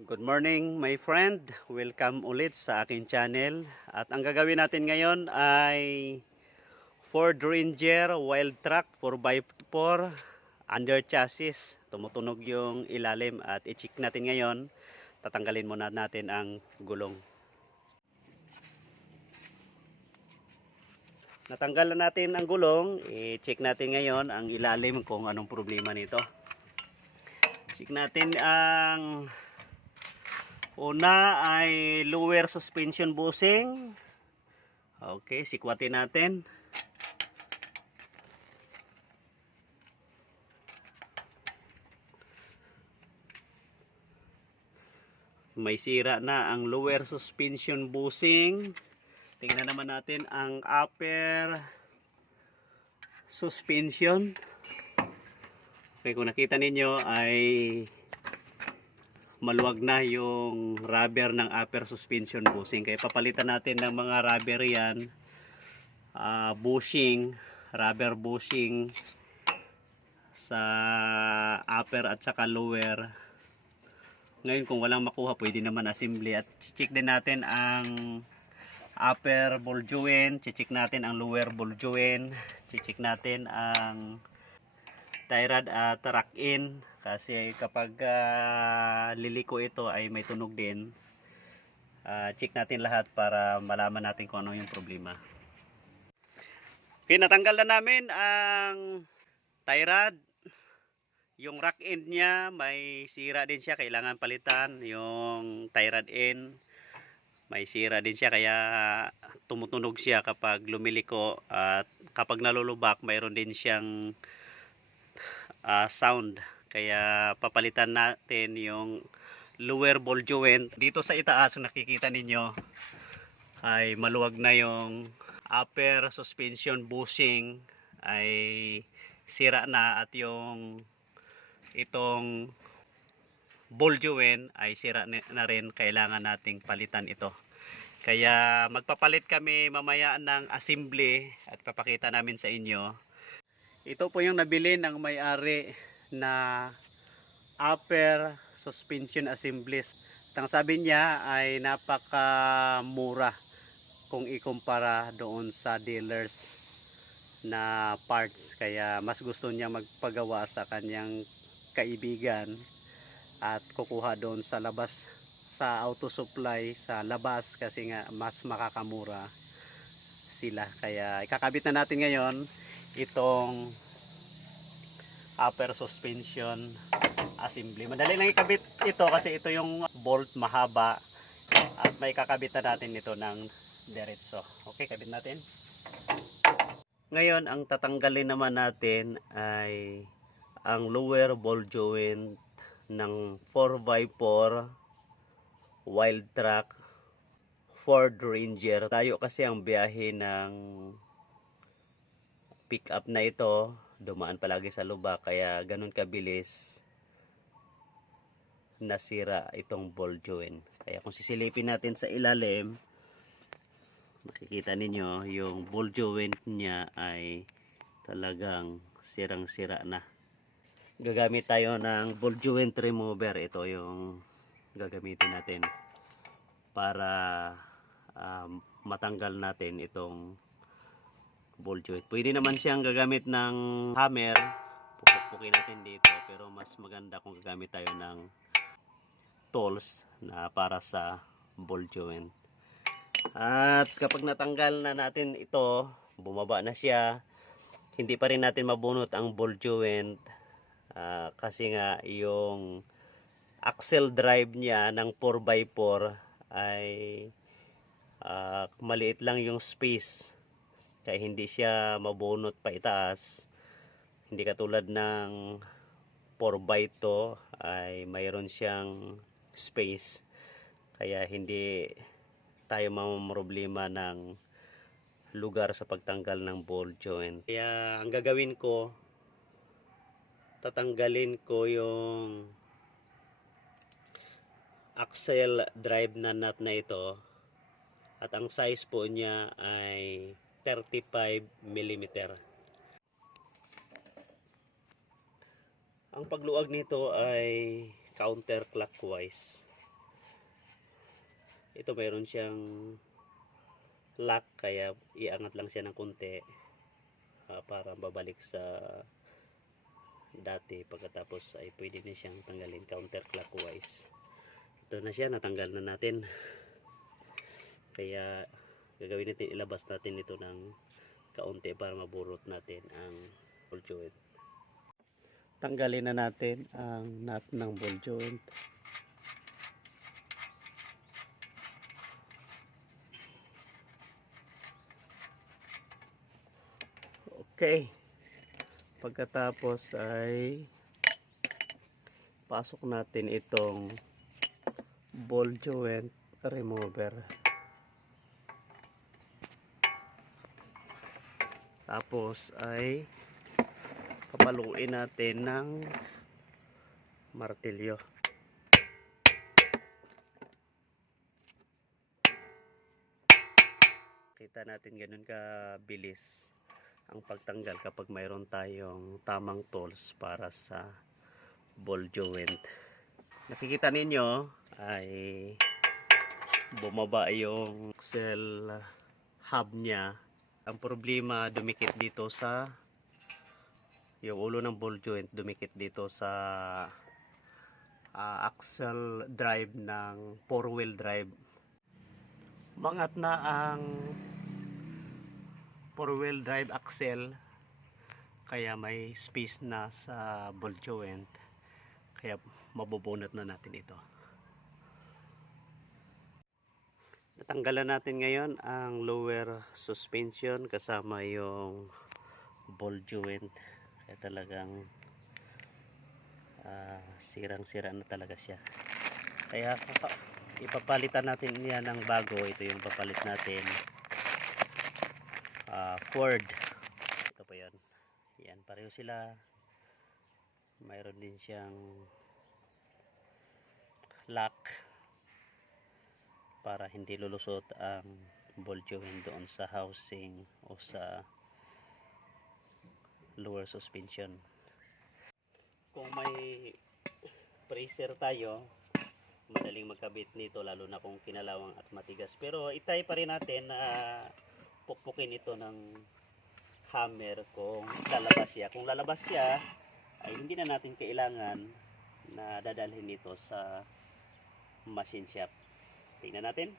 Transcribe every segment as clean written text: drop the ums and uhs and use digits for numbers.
Good morning my friend, welcome ulit sa aking channel. At ang gagawin natin ngayon ay Ford Ranger Wild Track 4x4 under chassis. Tumutunog yung ilalim at i-check natin ngayon. Tatanggalin muna natin ang gulong. Natanggal na natin ang gulong, i-check natin ngayon ang ilalim kung anong problema nito. Check natin ang una ay lower suspension bushing. Okay, sikwatin natin. May sira na ang lower suspension bushing. Tingnan naman natin ang upper suspension. Okay, kung nakita ninyo ay maluwag na yung rubber ng upper suspension bushing, kaya papalitan natin ng mga rubber yan, bushing, rubber bushing sa upper at saka lower. Ngayon kung walang makuha, pwede naman assembly. At check din natin ang upper ball joint, check natin ang lower ball joint, check natin ang tie rod at rack in, kasi kapag liliko ito ay may tunog din. Check natin lahat para malaman natin kung ano yung problema. Okay, natanggal na namin ang tie rod. Yung rack end niya may sira din siya, kailangan palitan. Yung tie rod end may sira din siya, kaya tumutunog siya kapag lumiliko, at kapag nalulubak mayroon din siyang sound. Kaya papalitan natin yung lower ball joint. Dito sa itaas, nakikita ninyo ay maluwag na yung upper suspension bushing, ay sira na, at yung itong ball joint ay sira na rin, kailangan nating palitan ito. Kaya magpapalit kami mamaya ng assembly at papakita namin sa inyo. Ito po yung nabili ng may-ari na upper suspension assemblies. Ang sabi niya ay napakamura kung ikumpara doon sa dealers na parts. Kaya mas gusto niya magpagawa sa kanyang kaibigan at kukuha doon sa labas, sa auto supply sa labas, kasi nga mas makakamura sila. Kaya ikakabit na natin ngayon itong upper suspension assembly. Madali lang ikabit ito kasi ito yung bolt mahaba, at may kakabit na natin ito ng diretso. Okay, kabit natin. Ngayon ang tatanggalin naman natin ay ang lower ball joint ng 4x4 Wild Track Ford Ranger. Tayo kasi ang biyahe ng pick up na ito, dumaan palagi sa lubak, kaya ganun kabilis nasira itong ball joint. Kaya kung sisilipin natin sa ilalim, makikita ninyo yung ball joint niya ay talagang sirang-sira na. Gagamit tayo ng ball joint remover. Ito yung gagamitin natin para matanggal natin itong ball joint. Pwede naman siyang gagamit ng hammer, pupukpukin natin dito, pero mas maganda kung gagamit tayo ng tools na para sa ball joint. At kapag natanggal na natin ito, bumaba na siya, hindi pa rin natin mabunot ang ball joint. Kasi nga yung axle drive niya ng 4x4 ay maliit lang yung space, kaya hindi siya mabunot pa itaas. Hindi katulad ng 4x2 ay mayroon siyang space, kaya hindi tayo mamroblema ng lugar sa pagtanggal ng ball joint. Kaya ang gagawin ko, tatanggalin ko yung axle drive na nut na ito, at ang size po niya ay 35 mm. Ang pagluwag nito ay counterclockwise. ito mayroon siyang lock, kaya iangat lang siya ng konti para babalik sa dati. Pagkatapos ay pwede na siyang tanggalin counterclockwise. Ito na siya, natanggal na natin. Kaya gagawin natin, ilabas natin ito ng kaunti para maburot natin ang ball joint. Tanggalin na natin ang nut ng ball joint. Okay. Pagkatapos ay pasok natin itong ball joint remover. Tapos ay papaluin natin ng martilyo. Kita natin ganun kabilis ang pagtanggal kapag mayroon tayong tamang tools para sa ball joint. Nakikita ninyo ay bumaba yung axle hub niya. Ang problema, dumikit dito sa yung ulo ng ball joint, dumikit dito sa axle drive ng 4-wheel drive. Mangat na ang 4-wheel drive axle, kaya may space na sa ball joint, kaya mabubunot na natin ito. Natanggalan natin ngayon ang lower suspension kasama yung ball joint, kaya talagang sirang-sira na talaga siya. Kaya ipapalitan natin yan ng bago. Ito yung papalit natin, Ford. Ito po yan. Yan, pareho sila. Mayroon din siyang lock para hindi lulusot ang ball joint doon sa housing o sa lower suspension. Kung may bracer tayo, madaling magkabit nito, lalo na kung kinalawang at matigas. Pero itay pa rin natin na pukpukin ito ng hammer kung lalabas siya. Kung lalabas siya, ay hindi na natin kailangan na dadalhin ito sa machine shop. Tingnan natin.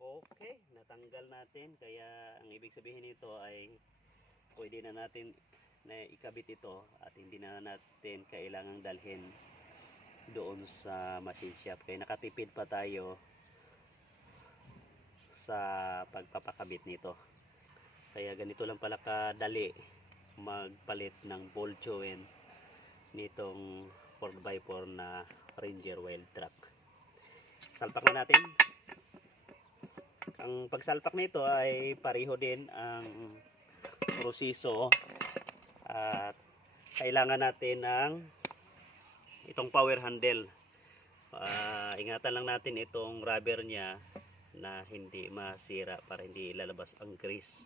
Okay, natanggal natin. Kaya ang ibig sabihin nito ay pwede na natin na ikabit ito at hindi na natin kailangang dalhin doon sa machine shop. Kaya nakatipid pa tayo sa pagpapakabit nito. Kaya ganito lang pala kadali magpalit ng ball joint nitong 4x4 na Ranger Wild Track. Salpak na natin. Ang pagsalpak nito ay pareho din ang proseso at kailangan natin ng itong power handle. Ingatan lang natin itong rubber niya na hindi masira para hindi lalabas ang grease.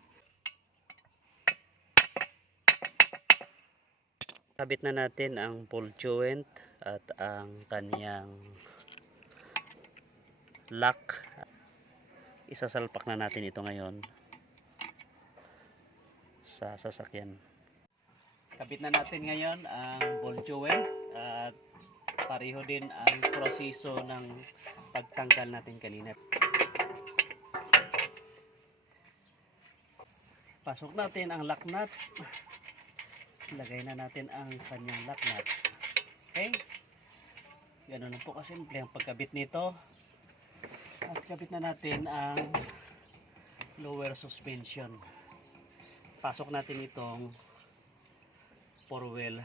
Kabit na natin ang ball joint at ang kaniyang lock. Isasalpak na natin ito ngayon sa sasakyan. Kabit na natin ngayon ang ball joint at pareho din ang proseso ng pagtanggal natin kanina. Pasok natin ang lock nut. Lagay na natin ang kanyang lock nut. Okay? Ganun po kasimple ang pagkabit nito. At kabit na natin ang lower suspension. Pasok natin itong 4-wheel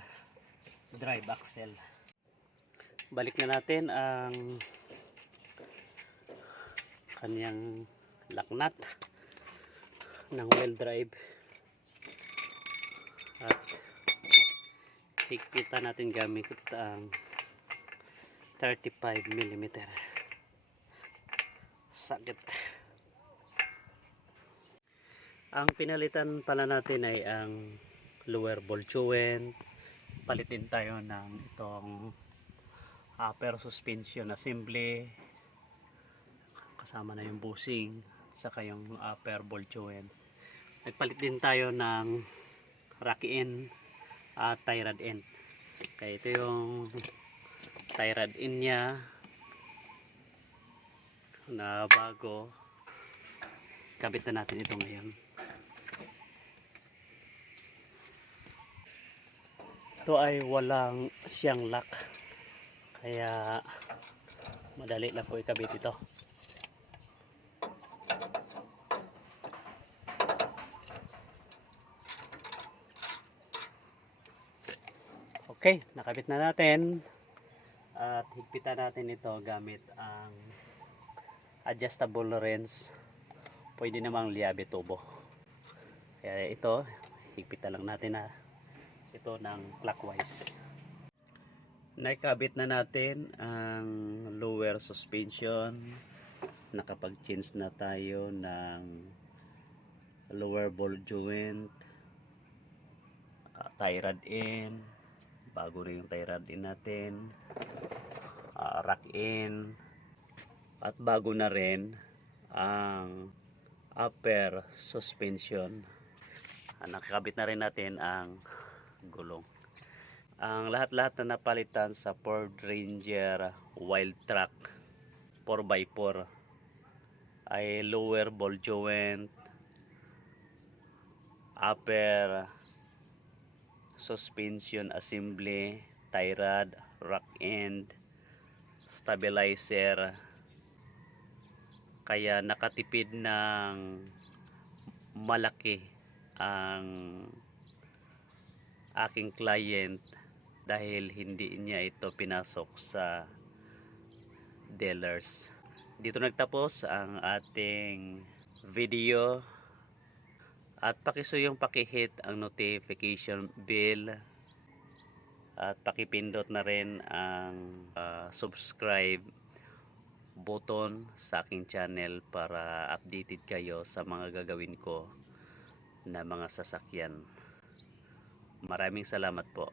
drive axle. Balik na natin ang kanyang lock nut ng wheel drive at higpitan natin gamit ang 35mm. Sakit. Ang pinalitan pala natin ay ang lower ball joint, Nagpalit din tayo ng itong upper suspension assembly, kasama na yung bushing saka yung upper ball joint. Nagpalit din tayo ng rack end at tie rod end. Kaya ito yung tie rod end nya na bago. Kabit na natin ito ngayon. Ito ay walang siyang lock, kaya madali lang po ikabit ito. Okay, nakabit na natin at higpitan natin ito gamit ang adjustable wrench. Pwede namang liabe tubo. Kaya ito, higpitan lang natin na ito ng clockwise. Nakabit na natin ang lower suspension. Nakapag-change na tayo ng lower ball joint, tie rod end. Bago na yung tie rod end natin, rack end, at bago na rin ang upper suspension. Nakakabit na rin natin ang gulong. Ang lahat-lahat na napalitan sa Ford Ranger Wildtrak 4x4 ay lower ball joint, upper suspension assembly, tie rod, rack end, stabilizer. Kaya nakatipid ng malaki ang aking client dahil hindi niya ito pinasok sa dealers. Dito nagtapos ang ating video, at pakisuyong pakihit ang notification bell at pakipindot na rin ang subscribe button sa aking channel para updated kayo sa mga gagawin ko na mga sasakyan. Maraming salamat po.